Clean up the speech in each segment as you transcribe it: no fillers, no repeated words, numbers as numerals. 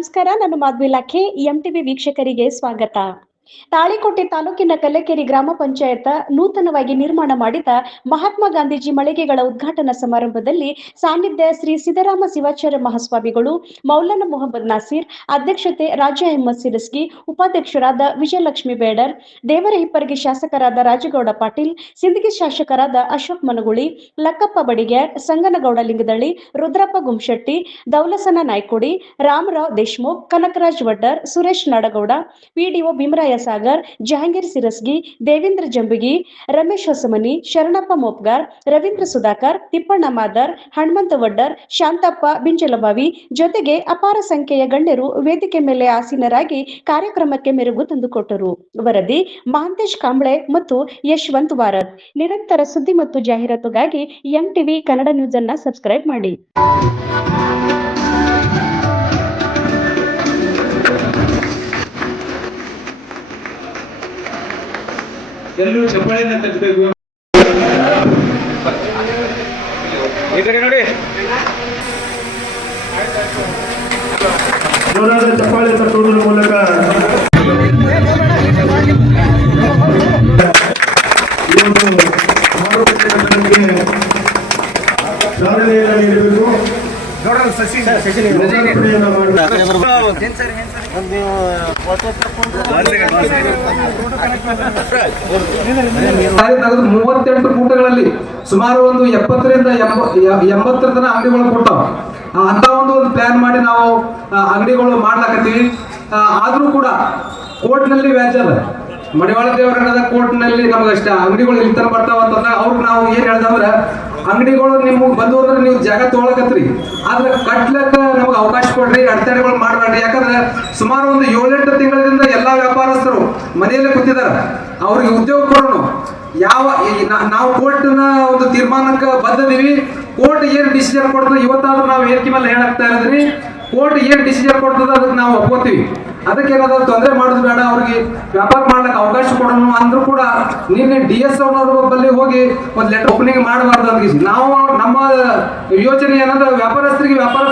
ನಮಸ್ಕಾರ. ನಾನು ಮಾಧವಿ ಲಾಖೆ. ಎಂಟಿವಿ ವೀಕ್ಷಕರಿಗೆ ಸ್ವಾಗತ. ತಾಳಿಕೋಟೆ ತಾಲೂಕಿನ ಕಲ್ಲಕೆರೆ ಗ್ರಾಮ ಪಂಚಾಯತ್ ನೂತನವಾಗಿ ನಿರ್ಮಾಣ ಮಾಡಿದ ಮಹಾತ್ಮ ಗಾಂಧೀಜಿ ಮಳಿಗೆಗಳ ಉದ್ಘಾಟನಾ ಸಮಾರಂಭದಲ್ಲಿ ಸಾನ್ನಿಧ್ಯ ಶ್ರೀ ಸಿದ್ದರಾಮ ಶಿವಾಚಾರ್ಯ ಮಹಾಸ್ವಾಮಿಗಳು, ಮೌಲಾನಾ ಮೊಹಮ್ಮದ್ ನಾಸೀರ್, ಅಧ್ಯಕ್ಷತೆ ರಾಜ ಅಹಮದ್ ಸಿರಸ್ಗಿ, ಉಪಾಧ್ಯಕ್ಷರಾದ ವಿಜಯಲಕ್ಷ್ಮಿ ಬೇಡರ್, ದೇವರಹಿಪ್ಪರಗಿ ಶಾಸಕರಾದ ರಾಜಗೌಡ ಪಾಟೀಲ್, ಸಿಂದಗಿ ಶಾಸಕರಾದ ಅಶೋಕ್ ಮನಗುಳಿ, ಲಕ್ಕಪ್ಪ ಬಡಿಗ್ಯಾರ್, ಸಂಗನಗೌಡ ಲಿಂಗದಳ್ಳಿ, ರುದ್ರಪ್ಪ ಗುಂಶೆಟ್ಟಿ, ದೌಲಸನ ನಾಯ್ಕೋಡಿ, ರಾಮರಾವ್ ದೇಶ್ಮುಖ್, ಕನಕರಾಜ್ ವಡ್ಡರ್, ಸುರೇಶ್ ನಾಡಗೌಡ, ಪಿಡಿಒ ಭೀಮರಾಯ ಸಾಗರ್, ಜಹಾಂಗೀರ್ ಸಿರಸ್ಗಿ, ದೇವೇಂದ್ರ ಜಂಬಗಿ, ರಮೇಶ್ ಹೊಸಮನಿ, ಶರಣಪ್ಪ ಮೋಪ್ಗಾರ್, ರವೀಂದ್ರ ಸುಧಾಕರ್, ತಿಪ್ಪಣ್ಣ ಮಾದರ್, ಹನುಮಂತ ವಡ್ಡರ್, ಶಾಂತಪ್ಪ ಬಿಂಜಲಬಾವಿ ಜೊತೆಗೆ ಅಪಾರ ಸಂಖ್ಯೆಯ ಗಣ್ಯರು ವೇದಿಕೆ ಮೇಲೆ ಆಸೀನರಾಗಿ ಕಾರ್ಯಕ್ರಮಕ್ಕೆ ಮೆರುಗು ತಂದುಕೊಟ್ಟರು. ವರದಿ ಮಹಾಂತೇಶ್ ಕಾಂಬ್ಳೆ ಮತ್ತು ಯಶವಂತ್ ವಾರದ್. ನಿರಂತರ ಸುದ್ದಿ ಮತ್ತು ಜಾಹೀರಾತುಗಾಗಿ ಎಂಟಿವಿ ಕನ್ನಡ ನ್ಯೂಸ್ ಅನ್ನು ಸಬ್ಸ್ಕ್ರೈಬ್ ಮಾಡಿ. ಎಲ್ಲರೂ ಚಪ್ಪಾಳೆಯನ್ನ ತಟ್ಟಬೇಕು. ಈ ಕಡೆ ನೋಡಿ, ಜೋರಾದ ಚಪ್ಪಾಳೆ ತಟ್ಟುವುದರ ಮೂಲಕ ಈ ಒಂದು ಮಾರುಕಟ್ಟೆ ಚಾಲನೆಯನ್ನು ನೀಡಬೇಕು. ಕೂಟಗಳಲ್ಲಿ ಸುಮಾರು ಒಂದು 70ರಿಂದ 80 ತನ ಅಂಗಡಿಗಳು ಕೊಡ್ತಾವ. ಅಂತ ಒಂದು ಪ್ಲಾನ್ ಮಾಡಿ ನಾವು ಅಂಗಡಿಗಳು ಮಾಡ್ಲಾಕತ್ತೀವಿ. ಆದ್ರೂ ಕೂಡ ಕೋರ್ಟ್ನಲ್ಲಿ ವ್ಯಾಜ್ಯ ಅದ. ಮಡಿವಾಳ ದೇವರ ಕೋರ್ಟ್ನಲ್ಲಿ ನಮ್ಗೆ ಅಷ್ಟ ಅಂಗಡಿಗಳು ಇಲ್ಲಿ ತರ ಬರ್ತಾವ ಅಂತಂದ್ರೆ ಅವ್ರಿಗೆ ನಾವು ಏನ್ ಹೇಳ್ದಂದ್ರೆ, ಅಂಗಡಿಗಳು ನಿಮ್ಗೆ ಬಂದು ಅಂದ್ರೆ ನೀವು ಜಾಗ ತೊಗೊಳಕತ್ರಿ, ಆದ್ರೆ ಕಟ್ಲಕ್ಕ ನಮ್ಗೆ ಅವಕಾಶ ಕೊಡ್ರಿ, ಅಡೆತಡೆಗಳು ಮಾಡಬೇಡ್ರಿ. ಯಾಕಂದ್ರೆ ಸುಮಾರು ಒಂದು 7-8 ತಿಂಗಳಿಂದ ಎಲ್ಲಾ ವ್ಯಾಪಾರಸ್ಥರು ಮನೆಯಲ್ಲೇ ಕೂತಿದ್ದಾರೆ. ಅವ್ರಿಗೆ ಉದ್ಯೋಗ ಕೊಡೋಣ. ನಾವು ಕೋರ್ಟ್ನ ಒಂದು ತೀರ್ಮಾನಕ್ಕೆ ಬದ್ಧದೀವಿ. ಕೋರ್ಟ್ ಏನ್ ಡಿಸಿಷನ್ ಕೊಡ್ತದೆ, ಇವತ್ತಾದ್ರೂ ನಾವು ವೇದಿಕೆ ಮೇಲೆ ಹೇಳಕ್ತಾ ಇರೋದ್ರಿ, ಕೋರ್ಟ್ ಏನ್ ಡಿಸಿಷನ್ ಕೊಡ್ತದ ಅದಕ್ಕೆ ನಾವು ಒಪ್ಕೋತೀವಿ. ಅದಕ್ಕೆ ಏನಾದ್ರು ತೊಂದರೆ ಮಾಡೋದು ಬೇಡ, ಅವ್ರಿಗೆ ವ್ಯಾಪಾರ ಮಾಡ್ಲಿಕ್ಕೆ ಅವಕಾಶ ಕೊಡೋಣ ಅಂದ್ರೂ ಕೂಡ ನಿನ್ನೆ DS ಅವ್ರ ಬಳಿ ಹೋಗಿ ಒಂದು ಲೆಟರ್ ಓಪನಿಂಗ್ ಮಾಡಬಾರ್ದು ಅಂತ ನಾವು ನಮ್ಮ ಯೋಚನೆ ಏನಂದ್ರೆ, ವ್ಯಾಪಾರಸ್ಥರಿಗೆ ವ್ಯಾಪಾರ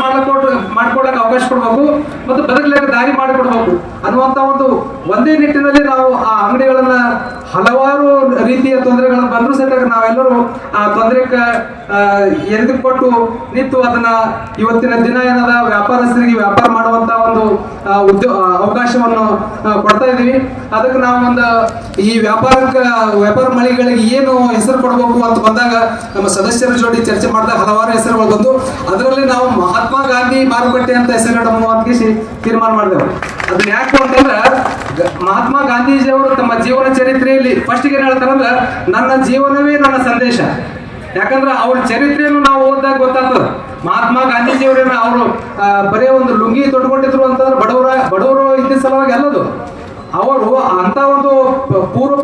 ಮಾಡ್ಕೊಳಕ್ಕೆ ಅವಕಾಶ ಕೊಡ್ಬೇಕು ಮತ್ತು ಬದುಕಲಿಕ್ಕೆ ದಾರಿ ಮಾಡಿಕೊಡ್ಬೇಕು ಅನ್ನುವಂತ ಒಂದೇ ನಿಟ್ಟಿನಲ್ಲಿ ನಾವು ಆ ಅಂಗಡಿಗಳನ್ನ ಹಲವಾರು ರೀತಿಯ ತೊಂದರೆಗಳನ್ನು ಬಂದರೂ ಸಹಿತ ನಾವೆಲ್ಲರೂ ಆ ತೊಂದರೆಗೆ ಎದುರುಕೊಟ್ಟು ನಿಂತು ಅದನ್ನ ಇವತ್ತಿನ ದಿನ ಏನದ ವ್ಯಾಪಾರಸ್ಥರಿಗೆ ವ್ಯಾಪಾರ ಮಾಡುವಂತ ಒಂದು ಅವಕಾಶವನ್ನು ಕೊಡ್ತಾ ಇದೀವಿ. ಅದಕ್ಕೆ ನಾವು ಈ ವ್ಯಾಪಾರ ಮಳಿಗೆಗಳಿಗೆ ಏನು ಹೆಸರು ಕೊಡಬೇಕು ಅಂತ ಬಂದಾಗ ನಮ್ಮ ಸದಸ್ಯರ ಜೋಡಿ ಚರ್ಚೆ ಮಾಡಿದಾಗ ಹಲವಾರು ಹೆಸರುಗಳು ಬಂದು ಅದರಲ್ಲಿ ನಾವು ಮಹಾತ್ಮ ಗಾಂಧಿ ಮಾರುಕಟ್ಟೆ ಅಂತ ಹೆಸರಿಡము ಅಂತ ತೀರ್ಮಾನ ಮಾಡಿದೆವು. ಅದನ್ನ ಯಾಕೆ ಅಂತಂದ್ರೆ, ಮಹಾತ್ಮ ಗಾಂಧೀಜಿಯವರು ತಮ್ಮ ಜೀವನ ಚರಿತ್ರೆಯಲ್ಲಿ ಫಸ್ಟ್ ಏನ್ ಹೇಳ್ತಾರಂದ್ರೆ, ನನ್ನ ಜೀವನವೇ ನನ್ನ ಸಂದೇಶ. ಯಾಕಂದ್ರೆ ಅವ್ರ ಚರಿತ್ರೆಯನ್ನು ನಾವು ಓದಿದಾಗ ಗೊತ್ತಾಗ್ತದೆ. ಮಹಾತ್ಮ ಗಾಂಧೀಜಿಯವರೇನ ಅವರು ಬರೀ ಒಂದು ಲುಂಗಿ ತೊಟ್ಕೊಂಡಿದ್ರು ಅಂತಂದ್ರೆ ಬಡವರು ಇದ್ದ ಸಲುವಾಗಿ ಅಲ್ಲದು. ಅವರು ಅಂತ ಒಂದು ಪೂರ್ವ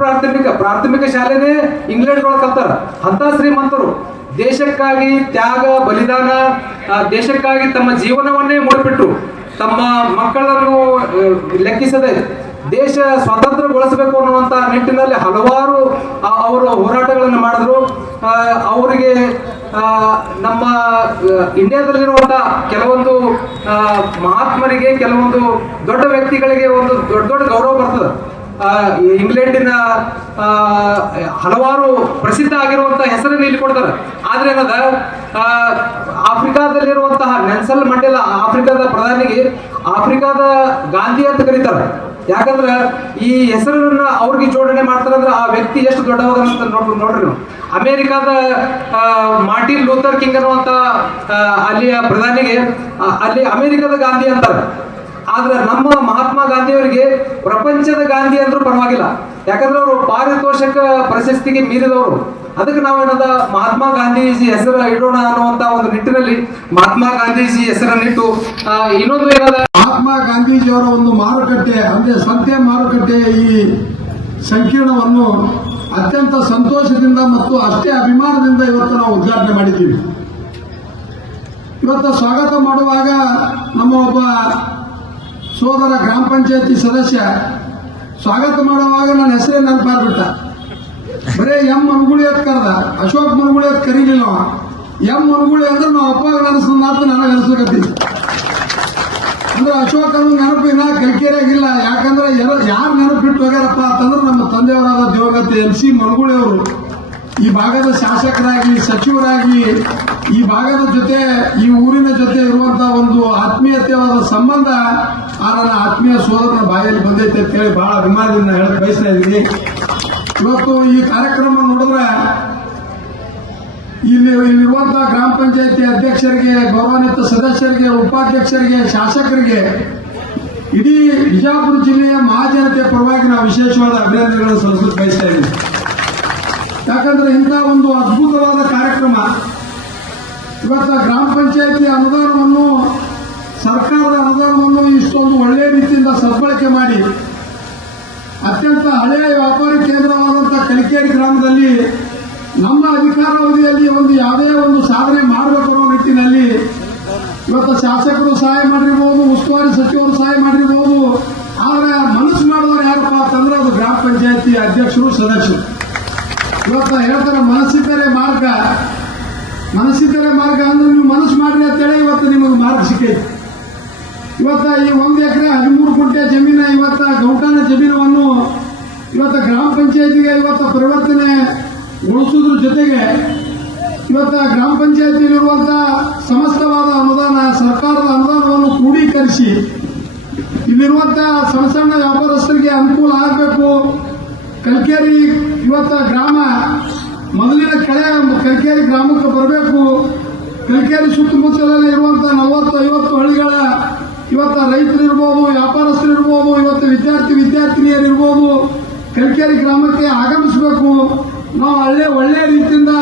ಪ್ರಾಥಮಿಕ ಶಾಲೆನೇ ಇಂಗ್ಲೆಂಡ್ ಒಳಗೆ ಕಲ್ತಾರ. ಅಂತ ಶ್ರೀಮಂತರು ದೇಶಕ್ಕಾಗಿ ತ್ಯಾಗ ಬಲಿದಾನ, ದೇಶಕ್ಕಾಗಿ ತಮ್ಮ ಜೀವನವನ್ನೇ ಮುಡಿಪಿಟ್ಟು ತಮ್ಮ ಮಕ್ಕಳನ್ನು ಲೆಕ್ಕಿಸದೆ ದೇಶ ಸ್ವತಂತ್ರಗೊಳಿಸಬೇಕು ಅನ್ನುವಂತ ನಿಟ್ಟಿನಲ್ಲಿ ಹಲವಾರು ಅವರು ಹೋರಾಟಗಳನ್ನು ಮಾಡಿದ್ರು. ಅವರಿಗೆ ನಮ್ಮ ಇಂಡಿಯಾದಲ್ಲಿರುವಂತ ಕೆಲವೊಂದು ಮಹಾತ್ಮರಿಗೆ, ಕೆಲವೊಂದು ದೊಡ್ಡ ವ್ಯಕ್ತಿಗಳಿಗೆ ಒಂದು ದೊಡ್ಡ ಗೌರವ ಬರ್ತದೆ. ಇಂಗ್ಲೆಂಡಿನ ಹಲವಾರು ಪ್ರಸಿದ್ಧ ಆಗಿರುವಂತ ಹೆಸರನ್ನು ಇಲ್ಲಿ ಕೊಡ್ತಾರೆ. ಆದ್ರೆ ಏನದ, ಆಫ್ರಿಕಾದಲ್ಲಿರುವಂತಹ ನೆಲ್ಸನ್ ಮಂಡೇಲಾ ಆಫ್ರಿಕಾದ ಪ್ರಧಾನಿಗೆ ಆಫ್ರಿಕಾದ ಗಾಂಧಿ ಅಂತ ಕರೀತಾರೆ. ಯಾಕಂದ್ರೆ ಈ ಹೆಸರನ್ನ ಅವ್ರಿಗೆ ಜೋಡಣೆ ಮಾಡ್ತಾರೆ ಅಂದ್ರೆ ಆ ವ್ಯಕ್ತಿ ಎಷ್ಟು ದೊಡ್ಡವಾದಂತ ನೋಡ್ರಿ ನೀವು. ಅಮೆರಿಕಾದ ಮಾರ್ಟಿನ್ ಲೂಥರ್ ಕಿಂಗ್ ಅನ್ನುವಂತ ಅಲ್ಲಿಯ ಪ್ರಧಾನಿಗೆ ಅಲ್ಲಿ ಅಮೆರಿಕದ ಗಾಂಧಿ ಅಂತಾರೆ. ಆದ್ರೆ ನಮ್ಮ ಮಹಾತ್ಮ ಗಾಂಧಿಯವರಿಗೆ ಪ್ರಪಂಚದ ಗಾಂಧಿ ಅಂದ್ರೂ ಪರವಾಗಿಲ್ಲ. ಯಾಕಂದ್ರೆ ಅವರು ಪಾರಿತೋಷಕ ಪ್ರಶಸ್ತಿಗೆ ಮೀರಿದವರು. ಅದಕ್ಕೆ ನಾವೇನದ ಮಹಾತ್ಮ ಗಾಂಧೀಜಿ ಹೆಸರು ಇಡೋಣ ಅನ್ನುವಂತ ಒಂದು ನಿಟ್ಟಿನಲ್ಲಿ ಮಹಾತ್ಮ ಗಾಂಧೀಜಿ ಹೆಸರನ್ನಿಟ್ಟು ಇನ್ನೊಂದು ಏನದ, ಮಹಾತ್ಮ ಗಾಂಧೀಜಿಯವರ ಒಂದು ಮಾರುಕಟ್ಟೆ ಅಂದ್ರೆ ಸಂತೆ ಮಾರುಕಟ್ಟೆ ಈ ಸಂಕೀರ್ಣವನ್ನು ಅತ್ಯಂತ ಸಂತೋಷದಿಂದ ಮತ್ತು ಅಷ್ಟೇ ಅಭಿಮಾನದಿಂದ ಇವತ್ತು ನಾವು ಉದ್ಘಾಟನೆ ಮಾಡಿದ್ದೀವಿ. ಇವತ್ತು ಸ್ವಾಗತ ಮಾಡುವಾಗ ನಮ್ಮ ಒಬ್ಬ ಸೋದರ ಗ್ರಾಮ ಪಂಚಾಯತಿ ಸದಸ್ಯ ಸ್ವಾಗತ ಮಾಡುವಾಗ ನನ್ನ ಹೆಸರೇ ನೆನಪಾಗ್ಬಿಟ್ಟ. ಬರೇ ಮನಗುಳಿ ಅಂತ ಕರೆದ, ಅಶೋಕ್ ಮನಗುಳಿ ಅಂತ ಕರೀಲಿಲ್ಲ. ಮನಗುಳಿ ಅಂದ್ರೆ ನಾವು ಅಪ್ಪಾಗ ಅನಿಸ್ತು ನನಗೆ ಅನಿಸ್ಲಿಕ್ಕೆ ಅಂದ್ರೆ ಅಶೋಕನ ನೆನಪಿನ ಕಲ್ಕೇರಿಯಾಗಿಲ್ಲ. ಯಾಕಂದ್ರೆ ಯಾರು ನೆನಪು ಬಿಟ್ಟು ಹೋಗ್ಯಾರಪ್ಪ ಅಂತಂದ್ರೆ ನಮ್ಮ ತಂದೆಯವರಾದ ದಿವಂಗತ MC ಮನಗೂಳಿ ಅವರು ಈ ಭಾಗದ ಶಾಸಕರಾಗಿ, ಸಚಿವರಾಗಿ, ಈ ಭಾಗದ ಜೊತೆ, ಈ ಊರಿನ ಜೊತೆ ಇರುವಂತ ಒಂದು ಆತ್ಮೀಯತೆಯಾದ ಸಂಬಂಧ ಆ ನನ್ನ ಆತ್ಮೀಯ ಸೋದರನ ಬಾಯಲ್ಲಿ ಬಂದೈತೆ ಅಂತ ಹೇಳಿ ಬಹಳ ಅಭಿಮಾನದಿಂದ ಹೇಳಕ್ ಬಯಸ್ತಾ ಇದ್ದೀನಿ. ಇವತ್ತು ಈ ಕಾರ್ಯಕ್ರಮ ನೋಡಿದ್ರೆ ಇಲ್ಲಿರುವಂತಹ ಗ್ರಾಮ ಪಂಚಾಯತಿ ಅಧ್ಯಕ್ಷರಿಗೆ, ಗೌರವಾನ್ವಿತ ಸದಸ್ಯರಿಗೆ, ಉಪಾಧ್ಯಕ್ಷರಿಗೆ, ಶಾಸಕರಿಗೆ, ಇಡೀ ಬಿಜಾಪುರ ಜಿಲ್ಲೆಯ ಮಹಾಜನತೆಯ ಪರವಾಗಿ ನಾವು ವಿಶೇಷವಾದ ಅಭಿನಂದನೆಗಳನ್ನು ಸಲ್ಲಿಸಲು ಬಯಸ್ತಾ ಇದ್ದೀವಿ. ಯಾಕಂದ್ರೆ ಇಂಥ ಒಂದು ಅದ್ಭುತವಾದ ಕಾರ್ಯಕ್ರಮ ಇವತ್ತು ಗ್ರಾಮ ಪಂಚಾಯತಿ ಅನುದಾನವನ್ನು, ಸರ್ಕಾರದ ಅನುದಾನವನ್ನು ಇಷ್ಟೊಂದು ಒಳ್ಳೆಯ ರೀತಿಯಿಂದ ಸದ್ಬಳಕೆ ಮಾಡಿ ಅತ್ಯಂತ ಹಳೆಯ ವ್ಯಾಪಾರಿ ಕೇಂದ್ರವಾದಂತಹ ಕಲಿಕೇರಿ ಗ್ರಾಮದಲ್ಲಿ ನಮ್ಮ ಅಧಿಕಾರಾವಧಿಯಲ್ಲಿ ಒಂದು ಯಾವುದೇ ಒಂದು ಸಾಧನೆ ಮಾಡಬೇಕು ಅನ್ನೋ ನಿಟ್ಟಿನಲ್ಲಿ ಇವತ್ತು ಶಾಸಕರು ಸಹಾಯ ಮಾಡಿರ್ಬೋದು, ಉಸ್ತುವಾರಿ ಸಚಿವರು ಸಹಾಯ ಮಾಡಿರ್ಬೋದು. ಆದರೆ ಮನಸ್ಸು ಮಾಡಿದವರು ಯಾರಪ್ಪ ಅಂತಂದ್ರೆ ಅದು ಗ್ರಾಮ ಪಂಚಾಯತಿ ಅಧ್ಯಕ್ಷರು, ಸದಸ್ಯರು. ಇವತ್ತು ಹೇಳ್ತಾರೆ ಮನಸ್ಸಿದ್ದರೆ ಮಾರ್ಗ ಅಂದ್ರೆ ನೀವು ಮನಸ್ಸು ಮಾಡ್ರಿ ಅಂತೇಳಿ ಇವತ್ತು ನಿಮಗೆ ಮಾರ್ಗ ಸಿಕ್ಕೈತಿ. ಇವತ್ತ ಈ 1 ಎಕರೆ 13 ಗುಂಟೆ ಜಮೀನ ಇವತ್ತ ಗೌಟನ ಜಮೀನವನ್ನು ಇವತ್ತು ಗ್ರಾಮ ಪಂಚಾಯತಿಗೆ ಇವತ್ತು ಪರಿವರ್ತನೆ ಗೊಳಿಸುವುದ್ರ ಜೊತೆಗೆ ಇವತ್ತು ಗ್ರಾಮ ಪಂಚಾಯತಿಯಲ್ಲಿರುವಂತಹ ಸಮಸ್ತವಾದ ಅನುದಾನ, ಸರ್ಕಾರದ ಅನುದಾನವನ್ನು ಕ್ರೋಢೀಕರಿಸಿ ಇಲ್ಲಿರುವಂತಹ ಸಣ್ಣ ಸಣ್ಣ ವ್ಯಾಪಾರಸ್ಥರಿಗೆ ಅನುಕೂಲ ಆಗಬೇಕು. ಕಲ್ಕೇರಿ ಇವತ್ತು ಗ್ರಾಮ ಮೊದಲಿನ ಕಲ್ಕೇರಿ ಗ್ರಾಮಕ್ಕೆ ಬರಬೇಕು. ಕಲ್ಕೇರಿ ಸುತ್ತಮುತ್ತಲಲ್ಲಿ ಇರುವಂತಹ 40-50 ಹಳ್ಳಿಗಳ ಇವತ್ತು ರೈತರಿರ್ಬೋದು, ವ್ಯಾಪಾರಸ್ಥರಿರ್ಬೋದು, ಇವತ್ತು ವಿದ್ಯಾರ್ಥಿನಿಯರಿರ್ಬೋದು, ಕಲ್ಕೇರಿ ಗ್ರಾಮಕ್ಕೆ ಆಗಮಿಸಬೇಕು. ನಾವು ಒಳ್ಳೆ ರೀತಿಯಿಂದ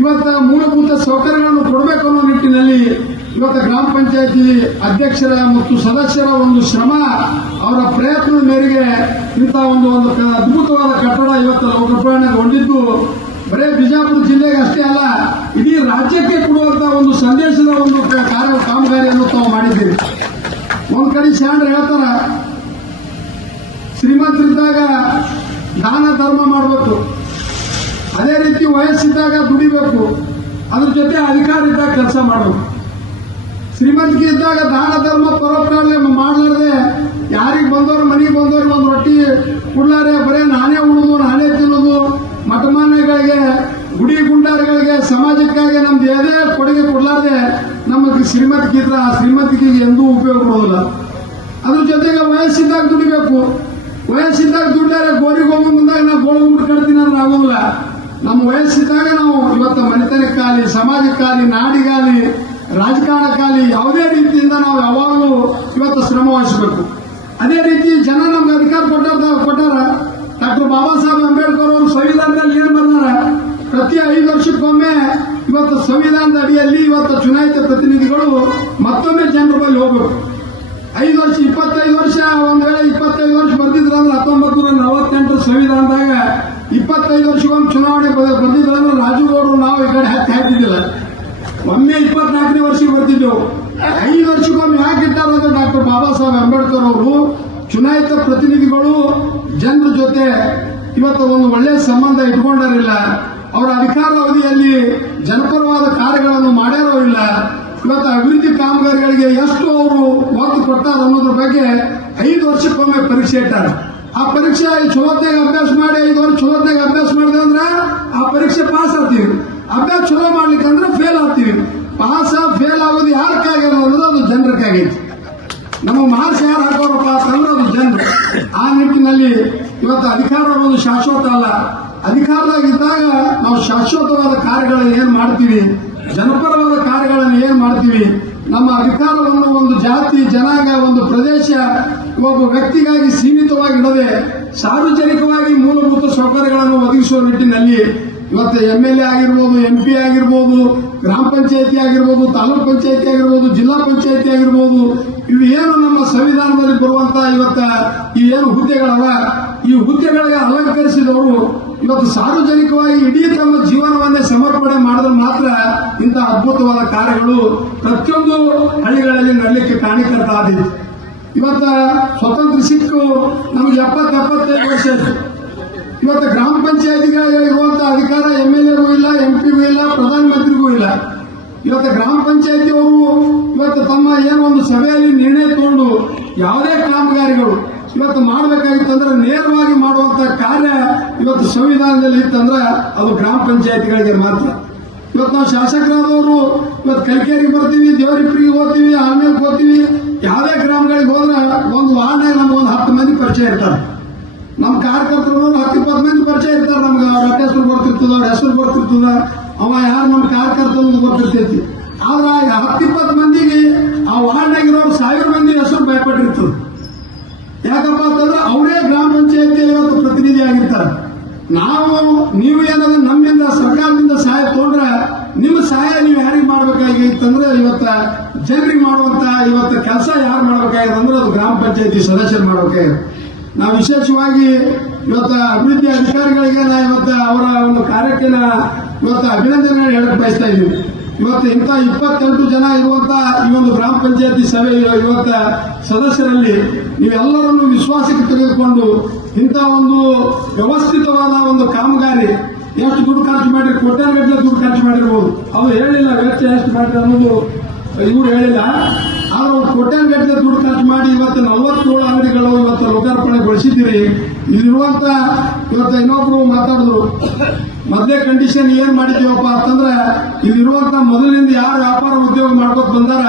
ಇವತ್ತು ಮೂಲಭೂತ ಸೌಕರ್ಯಗಳನ್ನು ಕೊಡಬೇಕು ಅನ್ನೋ ನಿಟ್ಟಿನಲ್ಲಿ ಇವತ್ತು ಗ್ರಾಮ ಪಂಚಾಯತಿ ಅಧ್ಯಕ್ಷರ ಮತ್ತು ಸದಸ್ಯರ ಒಂದು ಶ್ರಮ, ಅವರ ಪ್ರಯತ್ನದ ಮೇರೆಗೆ ಇಂಥ ಒಂದು ಅದ್ಭುತವಾದ ಕಟ್ಟಡ ಇವತ್ತು ಲೋಕಾರ್ಪಣೆಗೊಂಡಿದ್ದು ಬರೇ ಬಿಜಾಪುರ ಜಿಲ್ಲೆಗೆ ಅಷ್ಟೇ ಅಲ್ಲ, ಇಡೀ ರಾಜ್ಯಕ್ಕೆ ಕೊಡುವಂತಹ ಒಂದು ಸಂದೇಶದ ಒಂದು ಕಾಮಗಾರಿಯನ್ನು ತಾವು ಮಾಡಿದ್ದೀರಿ. ಒಂದ್ ಕಡೆ ಶಾಂಡ್ರ ಹೇಳ್ತಾರ, ಶ್ರೀಮಂತರಿದ್ದಾಗ ದಾನ ಧರ್ಮ ಮಾಡಬೇಕು, ಅದೇ ರೀತಿ ವಯಸ್ಸಿದ್ದಾಗ ದುಡಿಬೇಕು, ಅದ್ರ ಜೊತೆ ಅಧಿಕಾರ ಇದ್ದಾಗ ಕೆಲಸ ಮಾಡಬೇಕು. ಶ್ರೀಮಂತಿಕೆ ಇದ್ದಾಗ ದಾನ ಧರ್ಮ ಪರೋಪಕಾರ ಮಾಡಲಾರ್ದೆ ಯಾರಿಗೆ ಬಂದವರು ಮನೆಗೆ ಬಂದವ್ರಿಗೆ ಒಂದು ರೊಟ್ಟಿ ಕೊಡ್ಲಾರೆ, ಬರೇ ನಾನೇ ಉಣೋದು, ನಾನೇ ತಿನ್ನೋದು, ಮಠಮಾನ್ಯಗಳಿಗೆ, ಗುಡಿ ಗುಂಡಾರಗಳಿಗೆ, ಸಮಾಜಕ್ಕಾಗಿ ನಮ್ದು ಯಾವುದೇ ಕೊಡುಗೆ ಕೊಡ್ಲಾರ್ದೆ ನಮಗೆ ಶ್ರೀಮಂತಿಕೆ ಇದ್ರೆ ಆ ಶ್ರೀಮಂತಿಕೆಗೆ ಎಂದೂ ಉಪಯೋಗ ಕೊಡೋದಿಲ್ಲ. ಅದ್ರ ಜೊತೆಗೆ ವಯಸ್ಸಿದ್ದಾಗ ದುಡಿಬೇಕು. ವಯಸ್ಸಿದ್ದಾಗ ದುಡ್ಡಾರೆ ಗೋರಿಗೊಮ್ಮೆ ಮುಂದಾಗ ನಾವು ಗೋಳಗುಂಬಿಟ್ಟು ಕಟ್ತೀನಿ ಅಂದ್ರೆ ಆಗೋದಿಲ್ಲ. ನಮ್ಮ ವಯಸ್ಸಿದ್ದಾಗ ನಾವು ಇವತ್ತು ಮನೆತನಕ್ಕಾಗಲಿ, ಸಮಾಜಕ್ಕಾಗಲಿ, ನಾಡಿಗಾಗಲಿ, ರಾಜಕಾರಣಕ್ಕಾಗಲಿ ಯಾವುದೇ ರೀತಿಯಿಂದ ನಾವು ಯಾವಾಗಲೂ ಇವತ್ತು ಶ್ರಮ ವಹಿಸಬೇಕು. ಅದೇ ರೀತಿ ಜನ ನಮ್ಗೆ ಅಧಿಕಾರ ಕೊಟ್ಟಾರ. ಡಾಕ್ಟರ್ ಬಾಬಾ ಸಾಹೇಬ್ ಅಂಬೇಡ್ಕರ್ ಅವರು ಸಂವಿಧಾನದಲ್ಲಿ ಏನ್ ಬರ್ದಾರ, ಪ್ರತಿ 5 ವರ್ಷಕ್ಕೊಮ್ಮೆ ಇವತ್ತು ಸಂವಿಧಾನದ ಅಡಿಯಲ್ಲಿ ಇವತ್ತು ಚುನಾಯಿತ ಪ್ರತಿನಿಧಿಗಳು ಮತ್ತೊಮ್ಮೆ ಜನರ ಬಳಿ ಹೋಗಬೇಕು. 5 ವರ್ಷ 25 ವರ್ಷ ಒಂದ್ ವೇಳೆ 25 ವರ್ಷ ಬರ್ದಿದ್ರಂದ್ರೆ 1948 ಸಂವಿಧಾನದಾಗ 25 ವರ್ಷಕ್ಕೊಮ್ಮೆ ಚುನಾವಣೆ ಬರ್ದಿದ್ರಂದ್ರೆ ರಾಜುಗೌಡರು ನಾವು ಈ ಕಡೆ ಹಾಕಿದ್ದಿಲ್ಲ. ಒಮ್ಮೆ 24ನೇ ವರ್ಷಕ್ಕೆ ಬರ್ತಿದ್ದೆವು. 5 ವರ್ಷಕ್ಕೊಮ್ಮೆ ಯಾಕೆ ಇಟ್ಟಾರಂದ್ರೆ ಡಾಕ್ಟರ್ ಬಾಬಾ ಸಾಹೇಬ್ ಅಂಬೇಡ್ಕರ್ ಅವರು ಚುನಾಯಿತ ಪ್ರತಿನಿಧಿಗಳು ಜನರ ಜೊತೆ ಇವತ್ತು ಒಂದು ಒಳ್ಳೆಯ ಸಂಬಂಧ ಇಟ್ಕೊಂಡಾರಿಲ್ಲ. ಅವರ ಅಧಿಕಾರಾವಧಿಯಲ್ಲಿ ಜನಪರವಾದ ಕಾರ್ಯಗಳನ್ನು ಮಾಡ್ಯಾರೋ ಇಲ್ಲ. ಇವತ್ತು ಅಭಿವೃದ್ಧಿ ಕಾಮಗಾರಿಗಳಿಗೆ ಎಷ್ಟು ಅವರು ಒತ್ತು ಕೊಟ್ಟಾರ ಅನ್ನೋದ್ರ ಬಗ್ಗೆ 5 ವರ್ಷಕ್ಕೊಮ್ಮೆ ಪರೀಕ್ಷೆ ಇಟ್ಟಾರೆ. ಆ ಪರೀಕ್ಷೆ ಚಲೋತ್ನಾಗ ಅಭ್ಯಾಸ ಮಾಡಿ 5 ವರ್ಷ ಚಲೋತ್ನಾಗ ಅಭ್ಯಾಸ ಮಾಡಿದೆ ಅಂದ್ರೆ ಆ ಪರೀಕ್ಷೆ ಪಾಸ್ ಆಗ್ತೀವಿ. ಅಭ್ಯಾಸ ಚಲೋ ಮಾಡ್ಲಿಕ್ಕೆ ಅಂದ್ರೆ ಫೇಲ್ ಆಗ್ತೀವಿ. ಪಾಸ್ ಫೇಲ್ ಆಗೋದು ಯಾರಕ್ಕಾಗ್ಯದ ಅನ್ನೋದು ಅದು ಜನರಕ್ಕಾಗೈತಿ. ನಮ್ಮ ಮಾರ್ಕ್ಸ್ ಯಾರು ಹಾಕೋರಪ್ಪ ಅಂತಂದ್ರೆ ಅದು ಜನರು. ಆ ನಿಟ್ಟಿನಲ್ಲಿ ಇವತ್ತು ಅಧಿಕಾರ ಅನ್ನೋದು ಶಾಶ್ವತ ಅಲ್ಲ. ಅಧಿಕಾರದಾಗಿದ್ದಾಗ ನಾವು ಶಾಶ್ವತವಾದ ಕಾರ್ಯಗಳನ್ನು ಏನ್ ಮಾಡ್ತೀವಿ, ಜನಪರವಾದ ಕಾರ್ಯಗಳನ್ನು ಏನ್ ಮಾಡ್ತೀವಿ, ನಮ್ಮ ಅಧಿಕಾರವನ್ನು ಒಂದು ಜಾತಿ, ಜನಾಂಗ, ಒಂದು ಪ್ರದೇಶ, ಒಬ್ಬ ವ್ಯಕ್ತಿಗಾಗಿ ಸೀಮಿತವಾಗಿಡದೆ ಸಾರ್ವಜನಿಕವಾಗಿ ಮೂಲಭೂತ ಸೌಕರ್ಯಗಳನ್ನು ಒದಗಿಸುವ ನಿಟ್ಟಿನಲ್ಲಿ ಇವತ್ತು MLA ಆಗಿರ್ಬೋದು, MP ಆಗಿರ್ಬೋದು, ಗ್ರಾಮ ಪಂಚಾಯತಿ ಆಗಿರ್ಬೋದು, ತಾಲೂಕ್ ಪಂಚಾಯತಿ ಆಗಿರ್ಬೋದು, ಜಿಲ್ಲಾ ಪಂಚಾಯತಿ ಆಗಿರ್ಬೋದು, ಇವು ಏನು ನಮ್ಮ ಸಂವಿಧಾನದಲ್ಲಿ ಬರುವಂತ ಇವತ್ತ ಈ ಏನು ಹುದ್ದೆಗಳವ, ಈ ಹುದ್ದೆಗಳಿಗೆ ಅಲಂಕರಿಸಿದವರು ಇವತ್ತು ಸಾರ್ವಜನಿಕವಾಗಿ ಇಡೀ ತಮ್ಮ ಜೀವನವನ್ನೇ ಸಮರ್ಪಣೆ ಮಾಡಿದ್ರೆ ಮಾತ್ರ ಇಂಥ ಅದ್ಭುತವಾದ ಕಾರ್ಯಗಳು ಪ್ರತಿಯೊಂದು ಹಳ್ಳಿಗಳಲ್ಲಿ ನಡಲಿಕ್ಕೆ ಕಾರಣೀಕರ್ತ ಆದಿತ್ತು. ಇವತ್ತ ಸ್ವತಂತ್ರ ಸಿಕ್ಕು ನಮಗೆ 70-75 ವರ್ಷ ಆಯ್ತು. ಇವತ್ತು ಗ್ರಾಮ ಪಂಚಾಯತಿಗಳಿಗೆ ಇರುವಂತಹ ಅಧಿಕಾರ MLAಗೂ ಇಲ್ಲ, MP ಗೂ ಇಲ್ಲ, ಪ್ರಧಾನಮಂತ್ರಿಗೂ ಇಲ್ಲ. ಇವತ್ತು ಗ್ರಾಮ ಪಂಚಾಯತಿಯವರು ಇವತ್ತು ತಮ್ಮ ಏನು ಒಂದು ಸಭೆಯಲ್ಲಿ ನಿರ್ಣಯ ತಗೊಂಡು ಯಾವುದೇ ಕಾಮಗಾರಿಗಳು ಇವತ್ತು ಮಾಡಬೇಕಾಗಿತ್ತಂದ್ರೆ ನೇರವಾಗಿ ಮಾಡುವಂತ ಕಾರ್ಯ ಇವತ್ತು ಸಂವಿಧಾನದಲ್ಲಿ ಇತ್ತಂದ್ರೆ ಅದು ಗ್ರಾಮ ಪಂಚಾಯತ್ಗಳಿಗೆ ಮಾತ್ರ. ಇವತ್ತು ನಾವು ಶಾಸಕರಾದವರು ಇವತ್ತು ಕಲ್ಕೇರಿಗೆ ಬರ್ತೀವಿ, ದೇವರಿಪ್ರಿಗೆ ಹೋಗ್ತೀವಿ, ಆಮೇಲೆ ಹೋಗ್ತೀವಿ, ಯಾವುದೇ ಗ್ರಾಮಗಳಿಗೆ ಹೋದ್ರೆ ಒಂದು ವಾರ್ಡ್ನಾಗ ನಮ್ಗೆ ಒಂದು 10 ಮಂದಿ ಪರಿಚಯ ಇರ್ತಾರೆ. ನಮ್ಮ ಕಾರ್ಯಕರ್ತರು 10-20 ಮಂದಿ ಪರಿಚಯ ಇರ್ತಾರೆ. ನಮ್ಗೆ ಅವ್ರ ಹೆಸರು ಬರ್ತಿರ್ತದ, ಅವ್ರ ಹೆಸರು ಬರ್ತಿರ್ತದ, ಅವ ಯಾರು ನಮ್ಮ ಕಾರ್ಯಕರ್ತರು ಗೊತ್ತಿರ್ತೈತಿ. ಆದ್ರೆ 10-20 ಮಂದಿಗೆ ಆ ವಾರ್ಡ್ನಾಗಿರೋರು 1000 ಮಂದಿ ಹೆಸರು ಭಯಪಟ್ಟಿರ್ತದೆ. ಯಾಕಪ್ಪ ಅಂತಂದ್ರೆ ಅವರೇ ಗ್ರಾಮ ಪಂಚಾಯತಿ ಇವತ್ತು ಪ್ರತಿನಿಧಿ ಆಗಿರ್ತಾರೆ. ನೀವು ಏನಾದ್ರು ನಮ್ಮಿಂದ ಸರ್ಕಾರದಿಂದ ಸಹಾಯ ತಗೊಂಡ್ರೆ ನಿಮ್ಮ ಸಹಾಯ ನೀವು ಯಾರಿಗೆ ಮಾಡ್ಬೇಕಾಗಿತ್ತಂದ್ರೆ ಇವತ್ತ ಜನರಿಗೆ ಮಾಡುವಂತ ಇವತ್ತು ಕೆಲಸ ಯಾರು ಮಾಡ್ಬೇಕಾಗಿದೆ ಅಂದ್ರೆ ಅದು ಗ್ರಾಮ ಪಂಚಾಯತಿ ಸದಸ್ಯರು ಮಾಡ್ಬೇಕಾಗಿದೆ. ನಾವು ವಿಶೇಷವಾಗಿ ಇವತ್ತು ಅಭಿವೃದ್ಧಿ ಅಧಿಕಾರಿಗಳಿಗೆ ನಾ ಇವತ್ತು ಅವರ ಒಂದು ಕಾರ್ಯಕ್ಕೆ ಇವತ್ತು ಅಭಿನಂದನೆ ಹೇಳಕ್ ಬಯಸ್ತಾ ಇದ್ದೀವಿ. ಇವತ್ತು ಇಂಥ 28 ಜನ ಇರುವಂತ ಈ ಒಂದು ಗ್ರಾಮ ಪಂಚಾಯತಿ ಸಭೆ ಇವತ್ತ ಸದಸ್ಯರಲ್ಲಿ ನೀವೆಲ್ಲರನ್ನು ವಿಶ್ವಾಸಕ್ಕೆ ತೆಗೆದುಕೊಂಡು ಇಂಥ ಒಂದು ವ್ಯವಸ್ಥಿತವಾದ ಒಂದು ಕಾಮಗಾರಿ ಎಷ್ಟು ದುಡ್ಡು ಖರ್ಚು ಮಾಡಿರಿ, ಕೋಟ್ಯಾಂಗಟ್ಟಲೆ ದುಡ್ಡು ಖರ್ಚು ಮಾಡಿರ್ಬೋದು. ಅವ್ರು ಹೇಳಿಲ್ಲ ವೆಚ್ಚ ಎಷ್ಟು ಮಾಡಿರಿ ಅನ್ನೋದು ಇವ್ರು ಹೇಳಿಲ್ಲ. ಆದ್ರೆ ಅವ್ರು ಕೋಟ್ಯಾಂಗಟ್ಟಲೆ ದುಡ್ಡು ಖರ್ಚು ಮಾಡಿ ಇವತ್ತು 47 ಅಂಗಡಿಗಳು ಇವತ್ತು ಲೋಕಾರ್ಪಣೆಗೊಳಿಸಿದ್ದೀರಿ. ಇಲ್ಲಿರುವಂತ ಇವತ್ತು ಇನ್ನೊಬ್ರು ಮಾತಾಡಿದ್ರು, ಮೊದಲೇ ಕಂಡೀಷನ್ ಏನ್ ಮಾಡಿದ್ದೀವಪ್ಪ ಅಂತಂದ್ರೆ ಇಲ್ಲಿರುವಂತ ಮೊದಲಿನಿಂದ ಯಾರು ವ್ಯಾಪಾರ ಉದ್ಯೋಗ ಮಾಡ್ಕೊತ ಬಂದಾರ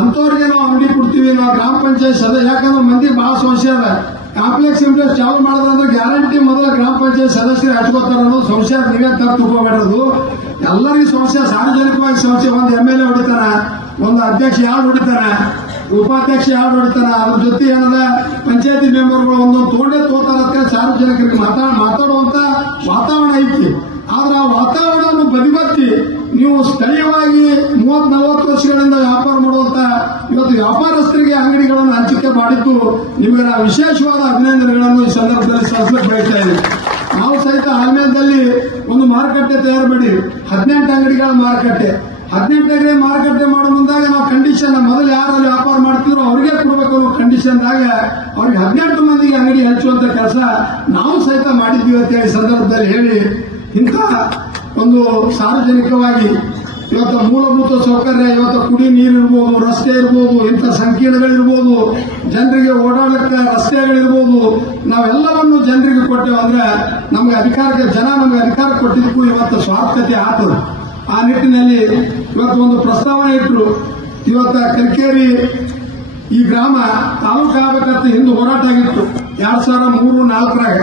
ಅಂತವ್ರಿಗೆ ನಾವು ಅಂಗಡಿ ಕೊಡ್ತೀವಿ. ನಾವು ಗ್ರಾಮ ಪಂಚಾಯತ್ ಸದಸ್ಯ, ಯಾಕಂದ್ರೆ ಮಂದಿ ಬಹಳ ಸಮಸ್ಯೆ ಅದ. ಕಾಂಪ್ಲೆಕ್ಸ್ ಇಂಪ್ಲೆಕ್ಸ್ ಚಾಲು ಮಾಡೋದಂದ್ರೆ ಗ್ಯಾರಂಟಿ ಮೊದಲ ಗ್ರಾಮ ಪಂಚಾಯತ್ ಸದಸ್ಯರು ಹಚ್ಕೋತಾರ ಅನ್ನೋದು ಸಮಸ್ಯೆ. ನೀವೇ ತಪ್ಪು ತಿಳ್ಕೊಬೇಡದು. ಎಲ್ಲರಿಗೂ ಸಮಸ್ಯೆ, ಸಾರ್ವಜನಿಕವಾಗಿ ಸಮಸ್ಯೆ. ಒಂದು MLA ಹೊಡಿತಾನ, ಒಂದು ಅಧ್ಯಕ್ಷ ಯಾರು ಹೊಡಿತಾನ, ಉಪಾಧ್ಯಕ್ಷ ಯಾರು ಹೊಡಿತಾನ, ಅದ್ರ ಜೊತೆ ಏನದ ಪಂಚಾಯತಿ ಮೆಂಬರ್ಗಳು ಒಂದೊಂದು ತೋತಾರತ್ತೆ ಸಾರ್ವಜನಿಕರಿಗೆ ಮಾತಾಡುವಂತ ವಾತಾವರಣ ಐತಿ. ಆದ್ರೆ ಆ ವಾತಾವರಣವನ್ನು ಬದಿಗೊತ್ತಿ ನೀವು ಸ್ಥಳೀಯವಾಗಿ 30-40 ವರ್ಷಗಳಿಂದ ವ್ಯಾಪಾರ ಮಾಡುವಂತ ಇವತ್ತು ವ್ಯಾಪಾರಸ್ಥರಿಗೆ ಅಂಗಡಿಗಳನ್ನು ಹಂಚಿಕೆ ಮಾಡಿದ್ದು ನಿಮಗೆ ನಾವು ವಿಶೇಷವಾದ ಅಭಿನಂದನೆಗಳನ್ನು ಈ ಸಂದರ್ಭದಲ್ಲಿ ಸಲ್ಲಿಸಲಿಕ್ಕೆ ಬಯಸ್ತಾ ಇದ್ದೀವಿ. ನಾವು ಸಹಿತ ಆಲ್ಮೇಲದಲ್ಲಿ ಒಂದು ಮಾರುಕಟ್ಟೆ ತಯಾರು ಮಾಡಿ 18 ಅಂಗಡಿಗಳ ಮಾರುಕಟ್ಟೆ 18 ಅಂಗಡಿ ಮಾರುಕಟ್ಟೆ ಮಾಡೋ ಮುಂದಾಗ ನಾವು ಕಂಡೀಷನ್ ಮೊದಲು ಯಾರಲ್ಲಿ ವ್ಯಾಪಾರ ಮಾಡ್ತಿದ್ರು ಅವ್ರಿಗೆ ಕೊಡಬೇಕು ಅನ್ನೋ ಕಂಡೀಷನ್ದಾಗ ಅವ್ರಿಗೆ 18 ಮಂದಿಗೆ ಅಂಗಡಿ ಹಂಚುವಂತ ಕೆಲಸ ನಾವು ಸಹಿತ ಮಾಡಿದ್ದೀವಿ ಅಂತ ಹೇಳಿ ಸಂದರ್ಭದಲ್ಲಿ ಹೇಳಿ, ಇಂಥ ಒಂದು ಸಾರ್ವಜನಿಕವಾಗಿ ಇವತ್ತು ಮೂಲಭೂತ ಸೌಕರ್ಯ, ಇವತ್ತು ಕುಡಿ ನೀರು ಇರ್ಬೋದು, ರಸ್ತೆ ಇರ್ಬೋದು, ಇಂಥ ಸಂಕೀರ್ಣಗಳಿರ್ಬೋದು, ಜನರಿಗೆ ಓಡಾಡಲಿಕ್ಕೆ ರಸ್ತೆಗಳಿರ್ಬೋದು, ನಾವೆಲ್ಲವನ್ನು ಜನರಿಗೆ ಕೊಟ್ಟೇವೆ ಅಂದ್ರೆ ನಮ್ಗೆ ನಮ್ಗೆ ಅಧಿಕಾರ ಕೊಟ್ಟಿದ್ದಕ್ಕೂ ಇವತ್ತು ಸ್ವಾರ್ಥತೆ ಆಗ್ತದೆ. ಆ ನಿಟ್ಟಿನಲ್ಲಿ ಇವತ್ತು ಒಂದು ಪ್ರಸ್ತಾವನೆ ಇಟ್ಟರು. ಇವತ್ತು ಕಲ್ಕೇರಿ ಈ ಗ್ರಾಮ ತಾಲೂಕು ಆಗಬೇಕಂತ ಹಿಂದೆ ಹೋರಾಟ ಆಗಿತ್ತು 2003-2004ರಾಗ.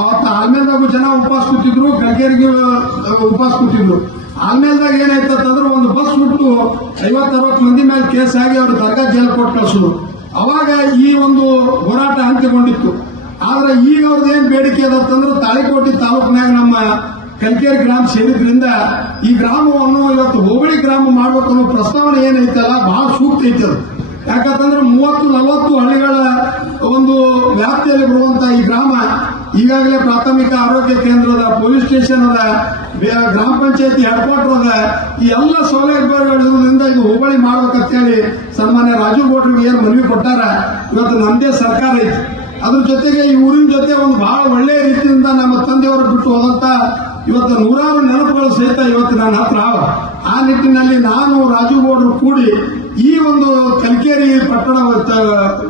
ಅವತ್ತು ಆಲ್ಮೇಲ್ದಾಗೂ ಜನ ಉಪವಾಸ ಕೂತಿದ್ರು, ಕಲ್ಕೇರಿಗೆ ಉಪವಾಸ ಕೂತಿದ್ರು. ಆಲ್ಮೇಲ್ದಾಗ ಏನಾಯ್ತಂದ್ರೆ ಒಂದು ಬಸ್ ಬಿಟ್ಟು 50-60 ಮಂದಿ ಮೇಲೆ ಕೇಸ್ ಆಗಿ ಅವರು ದರ್ಗಾ ಜೈಲು ಕೊಟ್ಟು ಕಳಿಸಿದ್ರು. ಅವಾಗ ಈ ಒಂದು ಹೋರಾಟ ಅಂತ್ಯಗೊಂಡಿತ್ತು. ಆದ್ರೆ ಈಗ ಅವ್ರದ್ದು ಏನ್ ಬೇಡಿಕೆ ಅದಂತಂದ್ರೆ ತಾಳಿಕೋಟೆ ತಾಲೂಕಿನಾಗ ನಮ್ಮ ಕಲ್ಕೇರಿ ಗ್ರಾಮ ಸೇರಿದ್ರಿಂದ ಈ ಗ್ರಾಮವನ್ನು ಇವತ್ತು ಹೋಬಳಿ ಗ್ರಾಮ ಮಾಡ್ಬೇಕು ಅನ್ನೋ ಪ್ರಸ್ತಾವನೆ ಏನೈತಲ್ಲ ಬಹಳ ಸೂಕ್ತ ಐತೆ ಅದು. ಯಾಕಂತಂದ್ರೆ 30-40 ಹಳ್ಳಿಗಳ ಒಂದು ವ್ಯಾಪ್ತಿಯಲ್ಲಿ ಬರುವಂತ ಈ ಗ್ರಾಮ ಈಗಾಗಲೇ ಪ್ರಾಥಮಿಕ ಆರೋಗ್ಯ ಕೇಂದ್ರದ, ಪೊಲೀಸ್ ಸ್ಟೇಷನ್ ಅದ, ಗ್ರಾಮ ಪಂಚಾಯತಿ ಹೆಡ್ ಕ್ವಾರ್ಟರ್ ಅದ. ಈ ಎಲ್ಲ ಸೌಲಭ್ಯಗಳಿರೋದ್ರಿಂದ ಇದು ಹೋಬಳಿ ಮಾಡ್ಬೇಕಂತ ಹೇಳಿ ಸನ್ಮಾನ್ಯ ರಾಜು ಗೌಡ್ರಿಗೆ ಏನ್ ಮನವಿ ಕೊಟ್ಟಾರ. ಇವತ್ತು ನಮ್ದೇ ಸರ್ಕಾರ ಐತಿ. ಅದ್ರ ಜೊತೆಗೆ ಈ ಊರಿನ ಜೊತೆ ಒಂದು ಬಹಳ ಒಳ್ಳೆಯ ರೀತಿಯಿಂದ ನಮ್ಮ ತಂದೆಯವರು ಬಿಟ್ಟು ಹೋದಂತ ಇವತ್ತು 100 ನೆನಪುಗಳು ಸಹಿತ ಇವತ್ತು ನನ್ನ ಹತ್ರ ಅವ. ಆ ನಿಟ್ಟಿನಲ್ಲಿ ನಾನು ರಾಜು ಗೌಡ್ರು ಕೂಡಿ ಈ ಒಂದು ಕಲ್ಕೇರಿ ಪಟ್ಟಣ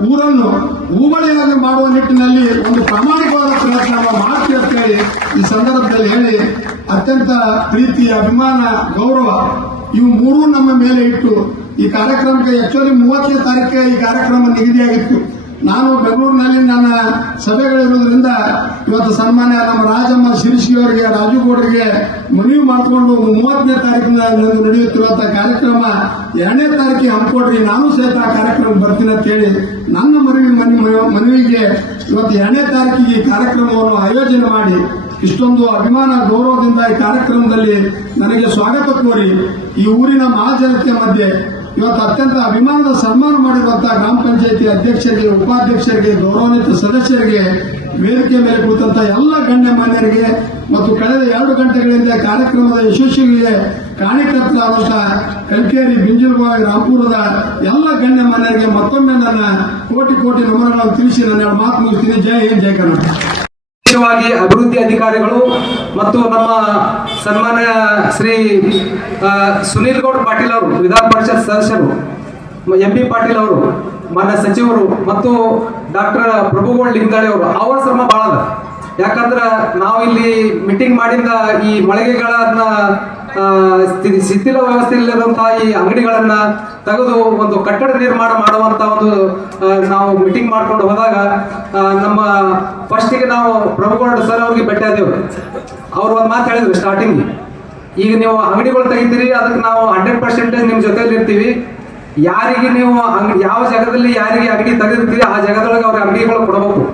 ಊರನ್ನು ಹೋಬಳಿಯಾಗಿ ಮಾಡುವ ನಿಟ್ಟಿನಲ್ಲಿ ಒಂದು ಪ್ರಾಮಾಣಿಕವಾದ ಪ್ರಯತ್ನ ಮಾಡ್ತೀವಿ ಅಂತ ಹೇಳಿ ಈ ಸಂದರ್ಭದಲ್ಲಿ ಹೇಳಿ, ಅತ್ಯಂತ ಪ್ರೀತಿ, ಅಭಿಮಾನ, ಗೌರವ ಇವು 3 ನಮ್ಮ ಮೇಲೆ ಇಟ್ಟು ಈ ಕಾರ್ಯಕ್ರಮಕ್ಕೆ ಆಕ್ಚುಲಿ 30ನೇ ತಾರೀಕಿಗೆ ಈ ಕಾರ್ಯಕ್ರಮ ನಿಗದಿಯಾಗಿತ್ತು. ನಾನು ಬೆಂಗಳೂರಿನಲ್ಲಿ ನನ್ನ ಸಭೆಗಳಿರೋದ್ರಿಂದ ಇವತ್ತು ಸನ್ಮಾನ್ಯ ನಮ್ಮ ರಾಜಮ್ಮ ಶಿರಿಸಿ ಅವರಿಗೆ, ರಾಜು ಗೌಡರಿಗೆ ಮನವಿ ಮಾಡಿಕೊಂಡು 30ನೇ ತಾರೀಕಿನ ನಡೆಯುತ್ತಿರುವಂತಹ ಕಾರ್ಯಕ್ರಮ 2ನೇ ತಾರೀಕಿಗೆ ಹಮ್ಮಿಕೊಡ್ರಿ, ನಾನು ಸಹಿತ ಆ ಕಾರ್ಯಕ್ರಮ ಬರ್ತೀನಿ ಅಂತ ಹೇಳಿ ನನ್ನ ಮನವಿಗೆ ಇವತ್ತು 2ನೇ ತಾರೀಕಿಗೆ ಈ ಕಾರ್ಯಕ್ರಮವನ್ನು ಆಯೋಜನೆ ಮಾಡಿ ಇಷ್ಟೊಂದು ಅಭಿಮಾನ ಗೌರವದಿಂದ ಈ ಕಾರ್ಯಕ್ರಮದಲ್ಲಿ ನನಗೆ ಸ್ವಾಗತ ಕೋರಿ ಈ ಊರಿನ ಮಹಾಜನತೆ ಮಧ್ಯೆ ಇವತ್ತು ಅತ್ಯಂತ ಅಭಿಮಾನದ ಸನ್ಮಾನ ಮಾಡಿರುವಂತಹ ಗ್ರಾಮ ಪಂಚಾಯತಿ ಅಧ್ಯಕ್ಷರಿಗೆ, ಉಪಾಧ್ಯಕ್ಷರಿಗೆ, ಗೌರವಾನ್ವಿತ ಸದಸ್ಯರಿಗೆ, ವೇದಿಕೆ ಮೇಲೆ ಕುಳಿತಂತ ಎಲ್ಲ ಗಣ್ಯಮಾನ್ಯರಿಗೆ ಮತ್ತು ಕಳೆದ 2 ಗಂಟೆಗಳಿಂದ ಕಾರ್ಯಕ್ರಮದ ಯಶಸ್ವಿಗೆ ಕಾರಣಕರ್ತರಾದಂತಹ ಕಲ್ಕೇರಿ, ಬಿಂಜಲಗೂಡು, ರಾಂಪುರದ ಎಲ್ಲ ಗಣ್ಯಮಾನ್ಯರಿಗೆ ಮತ್ತೊಮ್ಮೆ ನನ್ನ ಕೋಟಿ ನಮನಗಳನ್ನು ತಿಳಿಸಿ ನನ್ನ ಮಾತು ಮುಗಿಸ್ತೀನಿ. ಜೈ ಹಿಂದ್, ಜೈ ಕರ್ನಾಟಕ. ವಿಶೇಷವಾಗಿ ಅಭಿವೃದ್ಧಿ ಅಧಿಕಾರಿಗಳು ಮತ್ತು ನಮ್ಮ ಸನ್ಮಾನ್ಯ ಶ್ರೀ ಸುನೀಲ್ ಗೌಡ್ ಪಾಟೀಲ್ ಅವರು ವಿಧಾನ ಪರಿಷತ್ ಸದಸ್ಯರು MP ಪಾಟೀಲ್ ಅವರು, ಮಾನ್ಯ ಸಚಿವರು ಮತ್ತು ಡಾಕ್ಟರ್ ಪ್ರಭುಗೋಳ್ ಲಿಂಗಾಳಿ ಅವರು, ಅವರ ಶ್ರಮ ಭಾಳ ಅದ. ಯಾಕಂದ್ರೆ ನಾವು ಇಲ್ಲಿ ಮೀಟಿಂಗ್ ಮಾಡಿದ ಈ ಮಳಿಗೆಗಳನ್ನ ಶಿಥಿಲ ವ್ಯವಸ್ಥೆ ಇಲ್ಲದಂತಹ ಈ ಅಂಗಡಿಗಳನ್ನ ತೆಗೆದು ಒಂದು ಕಟ್ಟಡ ನಿರ್ಮಾಣ ಮಾಡುವಂತ ಒಂದು ನಾವು ಮೀಟಿಂಗ್ ಮಾಡ್ಕೊಂಡು ಹೋದಾಗ ನಮ್ಮ ಫಸ್ಟಿಗೆ ನಾವು ಪ್ರಭುಗೋಳ್ ಸರ್ ಅವ್ರಿಗೆ ಭೇಟಿ ಆದೆವು. ಅವ್ರು ಒಂದು ಮಾತು ಹೇಳಿದ್ರು ಸ್ಟಾರ್ಟಿಂಗ್, ಈಗ ನೀವು ಅಂಗಡಿಗಳು ತೆಗಿತೀರಿ, ಅದಕ್ಕೆ ನಾವು 100% ನಿಮ್ಮ ಜೊತೆಲಿ ಇರ್ತೀವಿ. ಯಾರಿಗೆ ನೀವು ಯಾವ ಜಾಗದಲ್ಲಿ ಯಾರಿಗೆ ಅಂಗಡಿ ತೆಗೆದಿರ್ತೀವಿ ಆ ಜಾಗದೊಳಗೆ ಅವ್ರಿಗೆ ಅಂಗಡಿಗಳು ಕೊಡಬೇಕು.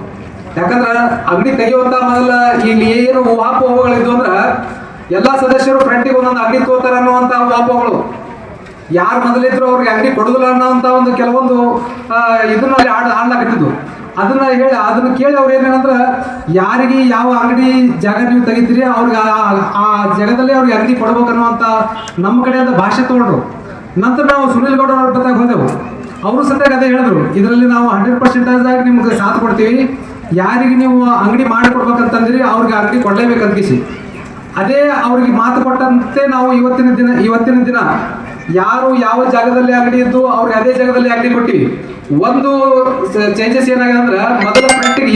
ಯಾಕಂದ್ರೆ ಅಂಗಡಿ ತೆಗೆಯುವಂತ ಮೊದಲ ಇಲ್ಲಿ ಏನು ಊಹಾಪೋಹಗಳಿದ್ವು ಅಂದ್ರೆ ಎಲ್ಲಾ ಸದಸ್ಯರು ಫ್ರಂಟಿಗೆ ಒಂದೊಂದು ಅಂಗಡಿ ತಗೋತಾರ ಅನ್ನುವಂತ ಊಹಾಪೋಹಗಳು. ಯಾರು ಮೊದಲಿದ್ರು ಅವ್ರಿಗೆ ಅಂಗಡಿ ಕೊಡುದಿಲ್ಲ ಅನ್ನೋಂಥ ಒಂದು ಕೆಲವೊಂದು ಇದನ್ನ ಆಡ್ಲಾಕತ್ತಿದ್ವು. ಅದನ್ನ ಕೇಳಿ ಅವ್ರು ಏನೇನಂದ್ರೆ, ಯಾರಿಗೆ ಯಾವ ಅಂಗಡಿ ಜಾಗ ನೀವು ತೆಗಿತೀರಿ ಅವ್ರಿಗೆ ಆ ಜಾಗದಲ್ಲಿ ಅವ್ರಿಗೆ ಅಂಗಡಿ ಕೊಡ್ಬೇಕನ್ನುವಂತ ನಮ್ಮ ಕಡೆಯಿಂದ ಭಾಷೆ ತಗೊಂಡ್ರು. ನಂತರ ನಾವು ಸುನಿಲ್ ಗೌಡ ಅವ್ರ ಬತ್ತಾಗ ಹೋದೆವು. ಅವರು ಸತ್ಯಾಗ ಅದೇ ಹೇಳಿದ್ರು, ಇದರಲ್ಲಿ ನಾವು 100% ಆಗಿ ನಿಮ್ಗೆ ಸಾಥ್ ಕೊಡ್ತೀವಿ. ಯಾರಿಗೆ ನೀವು ಅಂಗಡಿ ಮಾಡಿಕೊಡ್ಬೇಕಂತಂದ್ರಿ ಅವ್ರಿಗೆ ಅಂಗಡಿ ಕೊಡ್ಲೇಬೇಕಂತಿಸಿ ಅದೇ ಅವ್ರಿಗೆ ಮಾತು ಕೊಟ್ಟಂತೆ ನಾವು ಇವತ್ತಿನ ದಿನ ಯಾರು ಯಾವ ಜಾಗದಲ್ಲಿ ಅಂಗಡಿ ಇದ್ದು ಅವ್ರಿಗೆ ಅದೇ ಜಾಗದಲ್ಲಿ ಅಂಗಡಿ ಕೊಟ್ಟಿವಿ. ಒಂದು ಚೇಂಜಸ್ ಏನಾಗಿದೆ ಅಂದ್ರೆ, ಮೊದಲ ಫ್ರಂಟಿಗೆ